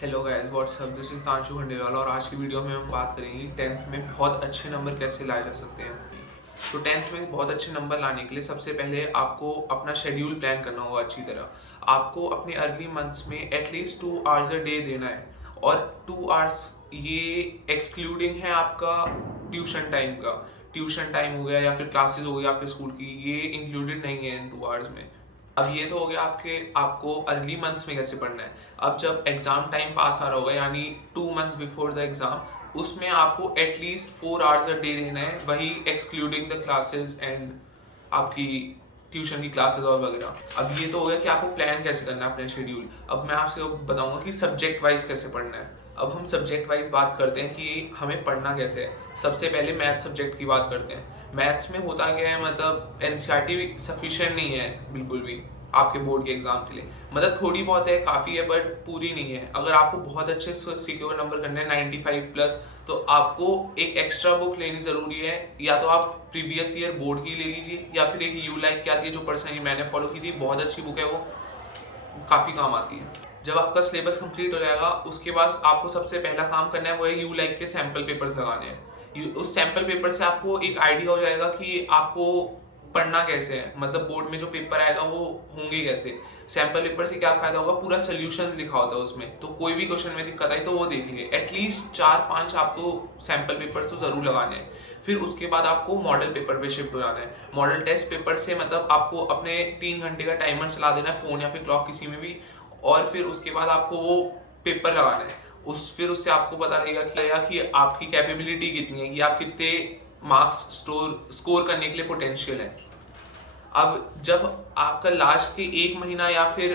Hello guys what's up, this is Tanshu Khandelwal और आज की वीडियो में हम बात करेंगे टेंथ में बहुत अच्छे नंबर कैसे लाए जा सकते हैं। तो टेंथ में बहुत अच्छे नंबर लाने के लिए सबसे पहले आपको अपना शेड्यूल प्लान करना होगा अच्छी तरह। आपको अपने अर्ली मंथ्स में एटलीस्ट 2 आवर्स अ डे देना है और 2 आवर्स ये एक्सक्लूडिंग है आपका ट्यूशन टाइम का। ट्यूशन टाइम हो गया या फिर क्लासेस हो गई आपके स्कूल की, ये इंक्लूडेड नहीं है इन 2 आवर्स में। अब ये तो हो गया आपको अर्ली मंथ्स में कैसे पढ़ना है। अब जब एग्जाम टाइम पास आ रहा होगा यानी 2 मंथ्स बिफोर द एग्जाम, उसमें आपको एटलीस्ट 4 आवर्स अ डे देना है, वही एक्सक्लूडिंग द क्लासेस एंड आपकी ट्यूशन की क्लासेस और वगैरह। अब ये तो हो गया कि आपको प्लान कैसे करना है अपना शेड्यूल। अब मैं आपसे बताऊंगा कि सब्जेक्ट वाइज कैसे पढ़ना है। अब हम सब्जेक्ट वाइज बात करते हैं कि हमें पढ़ना कैसे है। सबसे पहले मैथ सब्जेक्ट की बात करते हैं। मैथ्स में होता क्या है, मतलब एनसीईआरटी सफिशिएंट नहीं है बिल्कुल भी आपके बोर्ड के एग्जाम के लिए। मतलब थोड़ी बहुत है, काफ़ी है, बट पूरी नहीं है। अगर आपको बहुत अच्छे सिक्योर नंबर करने हैं 95+, तो आपको एक एक्स्ट्रा बुक लेनी ज़रूरी है। या तो आप प्रीवियस ईयर बोर्ड की ले लीजिए या फिर एक यू लाइक की आती है जो पर्सनली मैंने फॉलो की थी, बहुत अच्छी बुक है वो, काफ़ी काम आती है। जब आपका सिलेबस कंप्लीट हो जाएगा उसके बाद आपको सबसे पहला काम करना है वो है यू लाइक के सैम्पल पेपर्स लगाने हैं। उस सैम्पल पेपर से आपको एक आइडिया हो जाएगा कि आपको पढ़ना कैसे है, मतलब बोर्ड में जो पेपर आएगा वो होंगे कैसे। सैम्पल पेपर से क्या फायदा होगा, पूरा सोल्यूशंस लिखा होता है उसमें, तो कोई भी क्वेश्चन में दिक्कत आई तो वो देख लिए। एटलीस्ट 4-5 आपको सैम्पल पेपर तो जरूर लगाने हैं। फिर उसके बाद आपको मॉडल पेपर पे शिफ्ट हो जाना है। मॉडल टेस्ट पेपर से मतलब आपको अपने 3 घंटे का टाइमर चला देना है, फोन या फिर क्लॉक किसी में भी, और फिर उसके बाद आपको वो पेपर लगाना है। फिर उससे आपको पता लगेगा कि आपकी कैपेबिलिटी कितनी है, कि आप कितने मार्क्स स्कोर करने के लिए पोटेंशियल है। अब जब आपका लास्ट के 1 महीना या फिर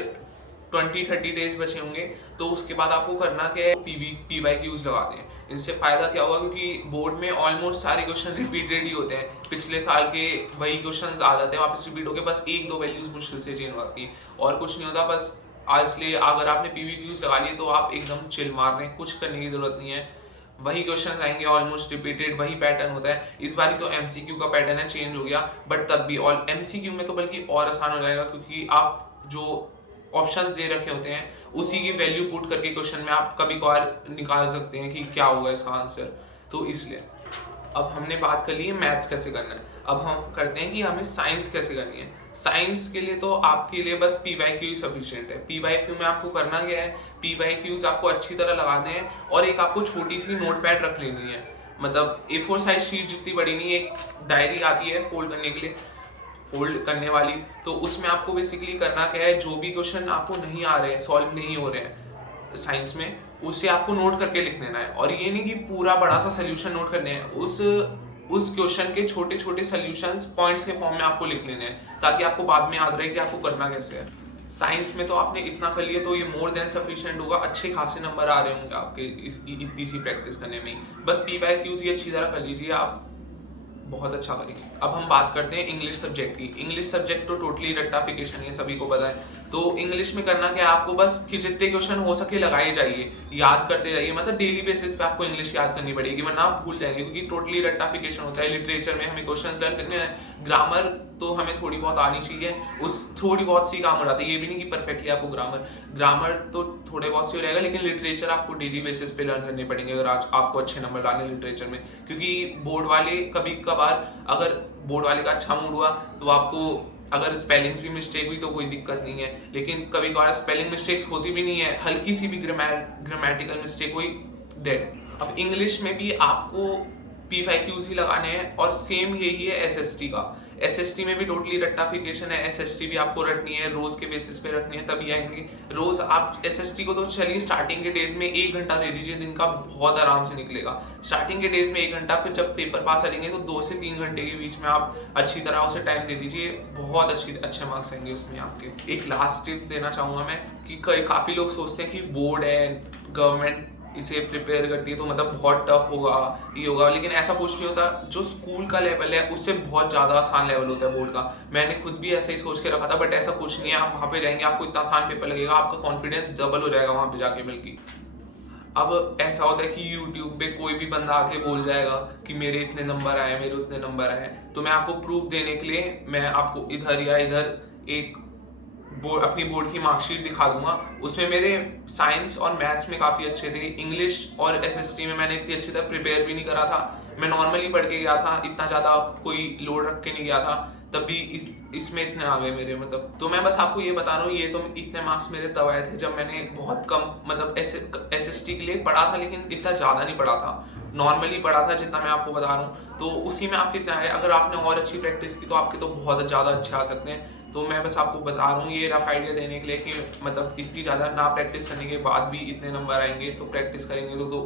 20-30 डेज बचे होंगे, तो उसके बाद आपको करना क्या है, PYQs लगाते हैं। इससे फायदा क्या होगा, क्योंकि बोर्ड में ऑलमोस्ट सारे क्वेश्चन रिपीटेड ही होते हैं, पिछले साल के वही क्वेश्चन आ जाते हैं वापस रिपीट होकर, बस 1-2 वैल्यूज मुश्किल से चेंज होती है और कुछ नहीं होता। बस इसलिए अगर आपने PYQs लगा लिए तो आप एकदम चिल मार रहे हैं, कुछ करने की जरूरत नहीं है। वही क्वेश्चन आएंगे ऑलमोस्ट रिपीटेड, वही पैटर्न होता है। इस बार तो MCQ का पैटर्न है, चेंज हो गया, बट तब भी और MCQ में तो बल्कि और आसान हो जाएगा, क्योंकि आप जो ऑप्शंस दे रखे होते हैं उसी की वैल्यू पुट करके क्वेश्चन में आप कभी कभार निकाल सकते हैं कि क्या होगा इसका आंसर। तो इसलिए अब हमने बात कर ली है मैथ्स कैसे करना है। अब हम करते हैं कि हमें साइंस कैसे करनी है। साइंस के लिए तो आपके लिए बस PYQ सफिशिएंट है। PYQ में आपको करना क्या है, PYQs आपको अच्छी तरह लगाने हैं और एक आपको छोटी सी नोटपैड रख लेनी है। मतलब A4 साइज शीट जितनी बड़ी नहीं, एक डायरी आती है फोल्ड करने के लिए, फोल्ड करने वाली। तो उसमें आपको बेसिकली करना क्या है, जो भी क्वेश्चन आपको नहीं आ रहे हैं, सॉल्व नहीं हो रहे हैं साइंस में, उसे आपको नोट करके लिख लेना है। और ये नहीं कि पूरा बड़ा सा सोल्यूशन नोट करने हैं, उस क्वेश्चन के छोटे छोटे सोल्यूशंस पॉइंट्स के फॉर्म में आपको लिख लेने हैं, ताकि आपको बाद में याद रहे कि आपको करना कैसे है। साइंस में तो आपने इतना कर लिया तो ये मोर देन सफिशिएंट होगा, अच्छे खासे नंबर आ रहे होंगे आपके इसकी इतनी सी प्रैक्टिस करने में ही। बस PYQs ये अच्छी तरह कर लीजिए, आप बहुत अच्छा करेंगे। अब हम बात करते हैं इंग्लिश सब्जेक्ट की। इंग्लिश सब्जेक्ट तो टोटली रट्टाफिकेशन है, सभी को पता है। तो इंग्लिश में करना क्या है, आपको बस कि जितने क्वेश्चन हो सके लगाए जाइए, याद करते जाइए। मतलब डेली बेसिस पे आपको इंग्लिश याद करनी पड़ेगी, वरना आप भूल जाएंगे, क्योंकि टोटली रट्टाफिकेशन होता है। लिटरेचर में हमें क्वेश्चन लर्न करने हैं, ग्रामर तो हमें थोड़ी बहुत आनी चाहिए, उस थोड़ी बहुत सी काम हो जाती है। ये भी नहीं कि परफेक्टली आपको ग्रामर तो थोड़े बहुत सी हो जाएगा, लेकिन लिटरेचर आपको डेली बेसिस पे लर्न करने पड़ेंगे अगर आज आपको अच्छे नंबर लाने लिटरेचर में। क्योंकि बोर्ड वाले कभी कभार, अगर बोर्ड वाले का अच्छा मूड हुआ तो आपको अगर स्पेलिंग्स भी मिस्टेक हुई तो कोई दिक्कत नहीं है, लेकिन कभी कभार स्पेलिंग मिस्टेक्स होती भी नहीं है, हल्की सी भी ग्रामेटिकल मिस्टेक हुई, डेड। अब इंग्लिश में भी आपको PYQs ही लगाने हैं और सेम यही है SST का। SST में भी टोटली रट्टाफिकेशन है। SST भी आपको रटनी है, रोज के बेसिस पे रटनी है, तभी आएंगे रोज। आप SST को तो चलिए स्टार्टिंग के डेज में 1 घंटा दे दीजिए, दिन का बहुत आराम से निकलेगा। स्टार्टिंग के डेज में 1 घंटा, फिर जब पेपर पास करेंगे तो 2 से 3 घंटे के बीच में आप अच्छी तरह उसे टाइम दे दीजिए, बहुत अच्छे मार्क्स आएंगे उसमें आपके। एक लास्ट टिप देना चाहूंगा मैं कि काफी लोग सोचते हैं कि बोर्ड है, गवर्नमेंट इसे प्रिपेयर करती है तो मतलब बहुत टफ होगा, ये होगा, लेकिन ऐसा कुछ नहीं होता। जो स्कूल का लेवल है उससे बहुत ज़्यादा आसान लेवल होता है बोर्ड का। मैंने खुद भी ऐसे ही सोच के रखा था, बट ऐसा कुछ नहीं है। आप वहाँ पे जाएंगे, आपको इतना आसान पेपर लगेगा, आपका कॉन्फिडेंस डबल हो जाएगा वहाँ पे जाके बल्कि। अब ऐसा होता है कि YouTube पे कोई भी बंदा आके बोल जाएगा कि मेरे इतने नंबर आए, मेरे उतने नंबर आए, तो मैं आपको प्रूफ देने के लिए मैं आपको इधर या इधर एक अपनी बोर्ड की मार्कशीट दिखा दूंगा। उसमें मेरे साइंस और मैथ्स में काफ़ी अच्छे थे, इंग्लिश और एसएसटी में मैंने इतनी अच्छी तरह प्रिपेयर भी नहीं करा था, मैं नॉर्मली पढ़ के गया था, इतना ज़्यादा कोई लोड रख के नहीं गया था, तब भी इसमें इतने आ गए मेरे, मतलब। तो मैं बस आपको ये बता रहा हूँ, ये तो इतने मार्क्स मेरे तब आए थे जब मैंने बहुत कम, मतलब एसएसटी के लिए पढ़ा था, लेकिन इतना ज़्यादा नहीं पढ़ा था, नॉर्मली पढ़ा था जितना मैं आपको बता रहा हूँ। तो उसी में आपके इतना आए, अगर आपने और अच्छी प्रैक्टिस की तो आपके तो बहुत ज़्यादा अच्छे आ सकते हैं। तो मैं बस आपको बता रहा हूँ ये रफ आइडिया देने के लिए कि मतलब इतनी ज़्यादा ना प्रैक्टिस करने के बाद भी इतने नंबर आएंगे, तो प्रैक्टिस करेंगे तो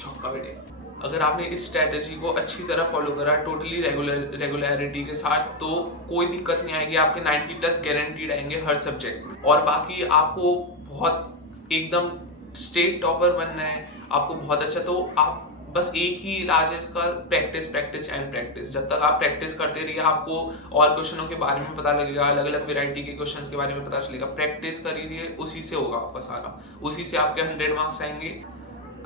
चौका बेटे। अगर आपने इस स्ट्रैटेजी को अच्छी तरह फॉलो करा टोटली रेगुलरिटी के साथ, तो कोई दिक्कत नहीं आएगी, आपके 90+ गारंटीड आएंगे हर सब्जेक्ट में। और बाकी आपको बहुत एकदम स्टेट टॉपर बनना है, आपको बहुत अच्छा, तो आप बस एक ही इलाज है इसका, प्रैक्टिस प्रैक्टिस एंड प्रैक्टिस। जब तक आप प्रैक्टिस करते रहिए, आपको और क्वेश्चनों के बारे में पता लगेगा, अलग अलग वैरायटी के क्वेश्चंस के बारे में पता चलेगा। प्रैक्टिस करिए, उसी से होगा आपका सारा, उसी से आपके 100 मार्क्स आएंगे।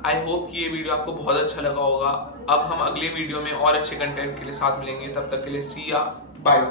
आई होप कि ये वीडियो आपको बहुत अच्छा लगा होगा। अब हम अगले वीडियो में और अच्छे कंटेंट के लिए साथ मिलेंगे, तब तक के लिए सी या बाय।